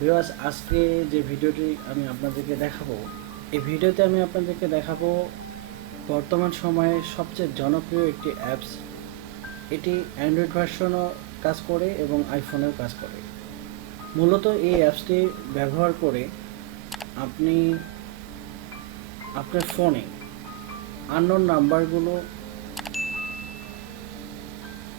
Viewers, আজকে যে ভিডিওটি আমি আপনাদেরকে দেখাবো, এই ভিডিওতে আমি আপনাদেরকে দেখাবো বর্তমান সময়ে সবচেয়ে জনপ্রিয় একটি অ্যাপস। এটি অ্যান্ড্রয়েড ভার্সনও কাজ করে এবং আইফোনেও কাজ করে। মূলত এই অ্যাপসটি ব্যবহার করে আপনি আপনার ফোনে আননোন নাম্বারগুলো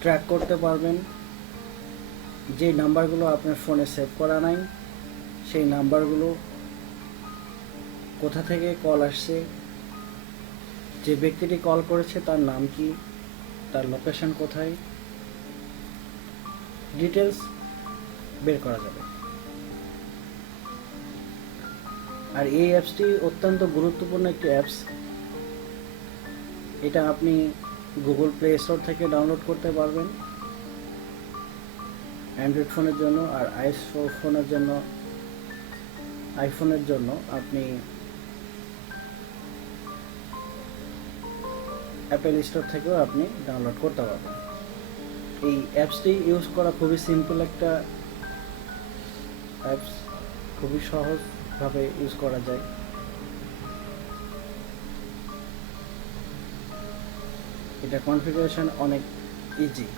ট্র্যাক করতে পারবেন। যে নাম্বারগুলো আপনার ফোনে সেভ করা নাই, সেই নাম্বারগুলো কোথা থেকে কল আসছে, যে ব্যক্তিটি কল করেছে তার নাম কি, তার লোকেশন কোথায়, ডিটেলস বের করা যাবে। আর এই অ্যাপসটি অত্যন্ত গুরুত্বপূর্ণ একটি অ্যাপস। এটা আপনি গুগল প্লে স্টোর থেকে ডাউনলোড করতে পারবেন অ্যান্ড্রয়েড ফোনের জন্য, আর আইফোনের জন্য আপনি অ্যাপেল স্টোর থেকেও আপনি ডাউনলোড করতে পারবেন। এই অ্যাপসটি ইউজ করা খুবই সিম্পল একটা অ্যাপস, খুবই সহজভাবে ইউজ করা যায়। এটা কনফিগারেশন অনেক ইজি।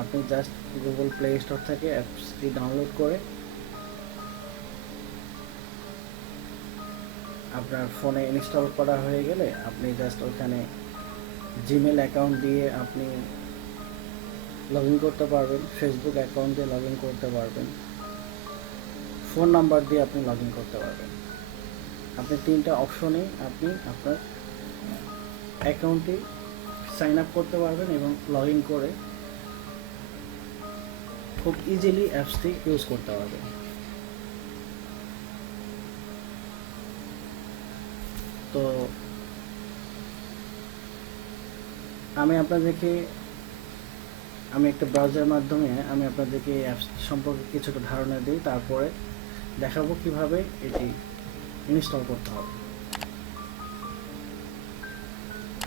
আপনি জাস্ট গুগল প্লে স্টোর থেকে অ্যাপসটি ডাউনলোড করে আপনার ফোনে ইনস্টল করা হয়ে গেলে আপনি জাস্ট ওখানে জিমেল অ্যাকাউন্ট দিয়ে আপনি লগ ইন করতে পারবেন, ফেসবুক অ্যাকাউন্ট দিয়ে লগ ইন করতে পারবেন, ফোন নাম্বার দিয়ে আপনি লগ ইন করতে পারবেন। আপনি তিনটা অপশনে আপনি আপনার অ্যাকাউন্টটি সাইন আপ করতে পারবেন এবং লগ ইন করে খুব ইজিলি অ্যাপসটি ইউজ করতে পারবেন। তো আমি একটা ব্রাউজারের মাধ্যমে আমি আপনাদেরকে অ্যাপস সম্পর্কে কিছুটা ধারণা দিই, তারপরে দেখাবো কিভাবে এটি ইনস্টল করতে হবে।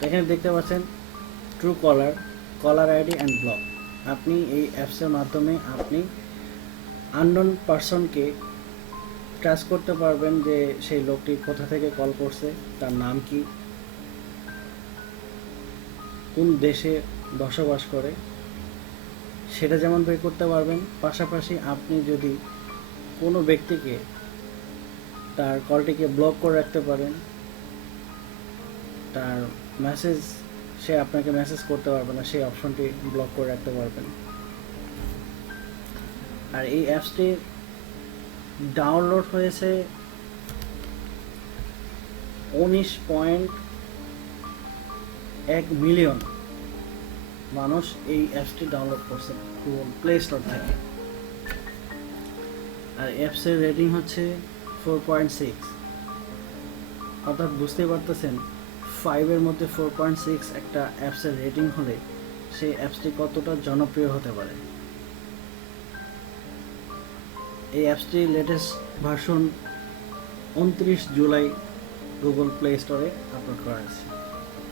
এখানে দেখতে পাচ্ছেন Truecaller, caller ID and block. আপনি এই অ্যাপসের মাধ্যমে আপনি আননোন পারসনকে ট্রেস করতে পারবেন যে সেই লোকটি কোথা থেকে কল করছে, তার নাম কি, কোন দেশে বসবাস করে সেটা যেমন বের করতে পারবেন। পাশাপাশি আপনি যদি কোনো ব্যক্তিকে তার কলটিকে ব্লক করে রাখতে পারেন, তার মেসেজ সে আপনাকে মেসেজ করতে পারবে না, সেই অপশনটি ব্লক করে রাখতে পারবেন। আর এই অ্যাপসটি ডাউনলোড হয়েছে 19.1 মিলিয়ন মানুষ এই অ্যাপসটি ডাউনলোড করছে গুগল প্লে স্টোর থেকে। আর অ্যাপসের রেটিং হচ্ছে 4.6, অর্থাৎ বুঝতেই পারতেছেন 5-এর মধ্যে 4.6 একটা অ্যাপসের রেটিং হলে সেই অ্যাপসটি কতটা জনপ্রিয় হতে পারে। এই অ্যাপসটি latest version 29 July Google play স্টোরে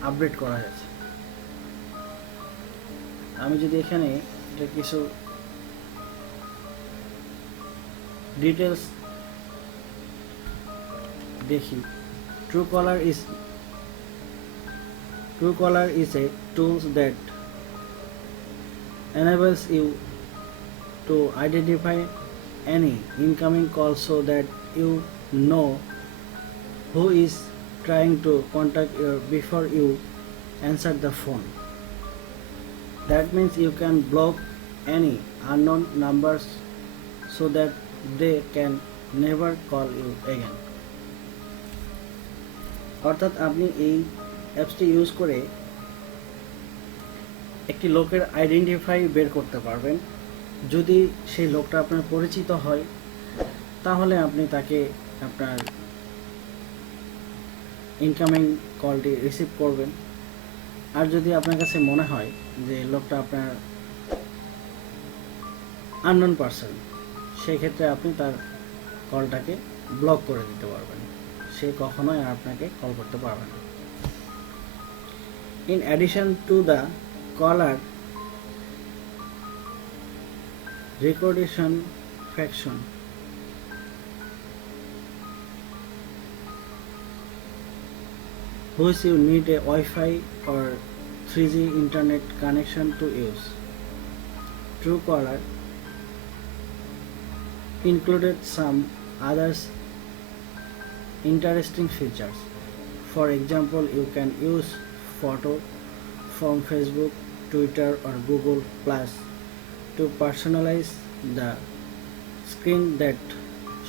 আপডেট করা হয়েছে। আমি যদি এখানে এটা কিছু ডিটেলস দেখি, TrueCaller is a tool that enables you to identify any incoming call so that you know who is trying to contact you before you answer the phone. That means you can block any unknown numbers so that they can never call you again. অর্থাৎ আপনি এই অ্যাপসটি use করে একটি লোকের identify বের করতে পারবেন। যদি সেই লোকটা আপনার পরিচিত হয় তাহলে আপনি তাকে আপনার ইনকামিং কলটি রিসিভ করবেন। আর যদি আপনার কাছে মনে হয় যে লোকটা আপনার আননোন পারসন, সেই ক্ষেত্রে আপনি তার কলটাকে ব্লক করে দিতে পারবেন, সে কখনোই আর আপনাকে কল করতে পারবে না। In addition to the caller recognition function, which you need a Wi-Fi or 3G internet connection to use. TrueCaller included some others interesting features. For example, you can use photo from Facebook, Twitter or Google Plus to personalize the screen that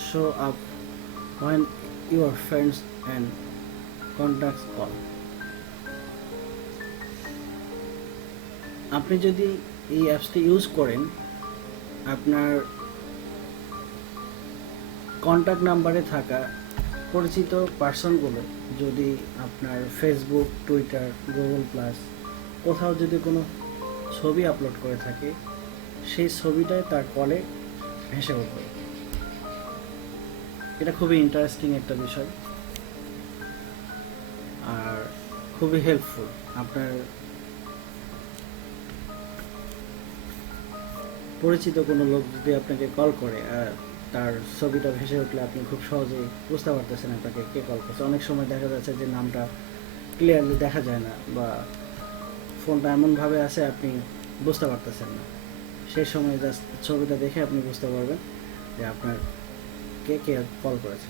show up when your friends and contacts call. আপনি যদি এই অ্যাপসটি use করেন, আপনার contact নাম্বারে থাকা পরিচিত পার্সনগুলো যদি আপনার ফেসবুক, টুইটার, গুগল প্লাস কোথাও যদি কোনো ছবি আপলোড করে থাকে, সেই ছবিটাই তার কলে ভেসে উঠবে। এটা খুবই ইন্টারেস্টিং একটা বিষয় আর খুবই হেল্পফুল। আপনার পরিচিত কোনো লোক যদি আপনাকে কল করে আর তার ছবিটা ভেসে উঠলে আপনি খুব সহজেই বুঝতে পারতেছেন আপনাকে কে কল করছে। অনেক সময় দেখা যাচ্ছে যে নামটা ক্লিয়ারলি দেখা যায় না বা ফোনটা এমনভাবে আছে আপনি বুঝতে পারতেছেন না, সেই সময় জাস্ট ছবিটা দেখে আপনি বুঝতে পারবেন যে আপনার কে কল করেছে।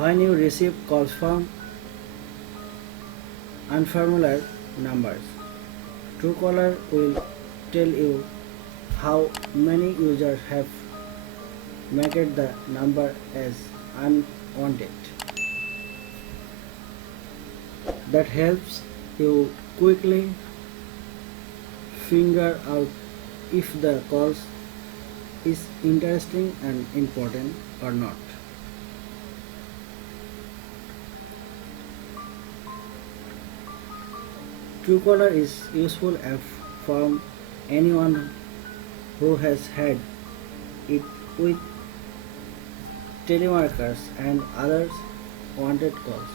When you receive calls from unfamiliar numbers, TrueCaller will tell you how many users have marked the number as unwanted. That helps you quickly figure out if the calls is interesting and important or not. TrueCaller is useful app for anyone who has had it with telemarketers and others wanted calls.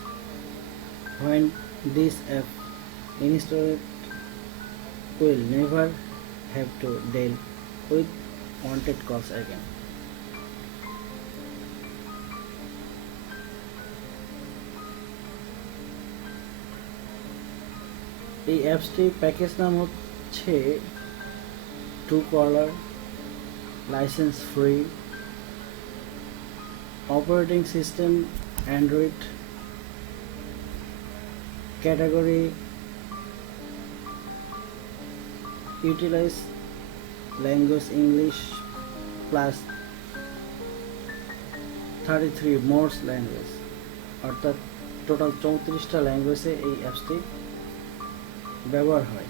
When this app installed, will never have to deal with wanted calls again. এই অ্যাপসটি package নাম হচ্ছে TrueCaller, licence free, operating system Android, category utilise language English plus 33 more language, অর্থাৎ total 34টা ল্যাঙ্গুয়েজে এই অ্যাপসটি ব্যবহার হয়।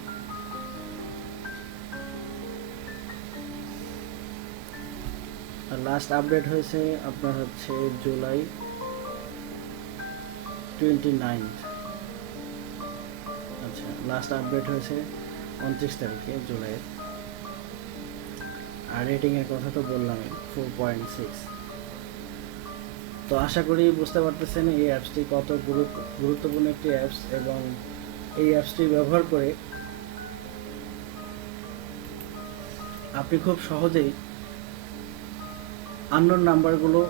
আর লাস্ট আপডেট হয়েছে আপনার হচ্ছে জুলাই 29। আচ্ছা, লাস্ট আপডেট হয়েছে 29 তারিখে জুলাইয়ের। আর রেটিংয়ের কথা তো বললামই, 4.6। তো আশা করি বুঝতে পারতেছেন এই অ্যাপসটি কত গুরুত্বপূর্ণ একটি অ্যাপস এবং এই অ্যাপসটি ব্যবহার করে আপনি খুব সহজেই আননোন নাম্বারগুলো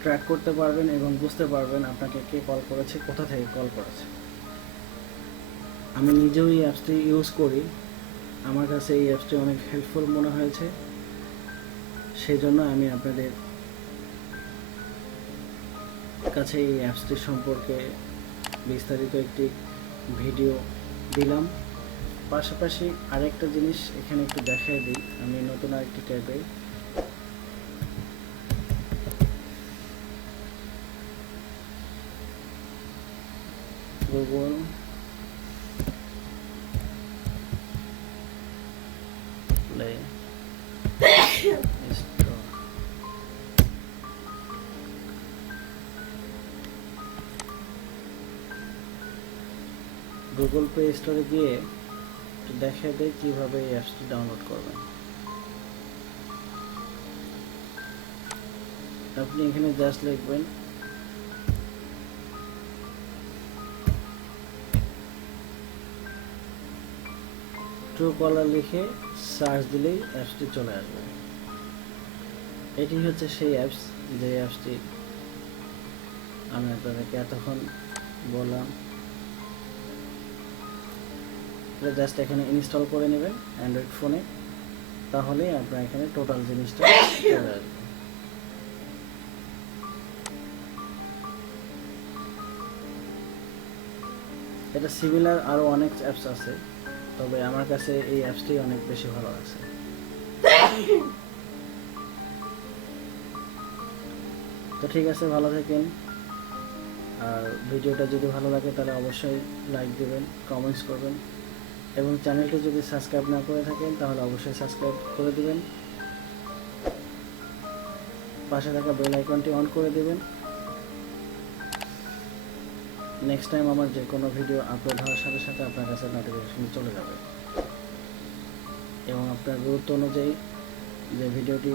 ট্র্যাক করতে পারবেন এবং বুঝতে পারবেন আপনাকে কে কল করেছে, কোথা থেকে কল করেছে। আমি নিজেও এই অ্যাপসটি ইউজ করি, আমার কাছে এই অ্যাপসটি অনেক হেল্পফুল মনে হয়েছে, সেই জন্য আমি আপনাদের কাছে এই অ্যাপসটি সম্পর্কে বিস্তারিত একটি ভিডিও দিলাম। পাশাপাশি আরেকটা জিনিস এখানে একটু দেখাই দিই, আমি নতুন আরেকটি ট্যাবে Google play store, Google play স্টোরে গিয়ে একটু দেখে দেয় কিভাবে এই অ্যাপসটি ডাউনলোড করবেন। আপনি এখানে জাস্ট লিখবেন TrueCaller, লিখে সার্চ দিলেই অ্যাপসটি চলে আসবে। এটি হচ্ছে সেই অ্যাপস যে অ্যাপসটি আমি আপনাদেরকে এতক্ষণ বললাম, এটা জাস্ট এখানে ইনস্টল করে নেবেন অ্যান্ড্রয়েড ফোনে, তাহলেই আপনার এখানে টোটাল জিনিসটা চলে আসবে। এটা সিমিলার আরও অনেক অ্যাপস আছে, তবে আমার কাছে এই অ্যাপসটি অনেক বেশি ভালো লাগছে। তো ঠিক আছে, ভালো থাকেন। আর ভিডিওটা যদি ভালো লাগে তাহলে অবশ্যই লাইক দেবেন, কমেন্টস করবেন, এবং চ্যানেলটি যদি সাবস্ক্রাইব না করে থাকেন তাহলে অবশ্যই সাবস্ক্রাইব করে দেবেন। পাশে থাকা বেল আইকনটি অন করে দেবেন। নেক্সট টাইম আমার যে কোনো ভিডিও আপলোড হওয়ার সাথে সাথে আপনার কাছে নোটিফিকেশন চলে যাবে, এবং আপনার গুরুত্ব অনুযায়ী যে ভিডিওটি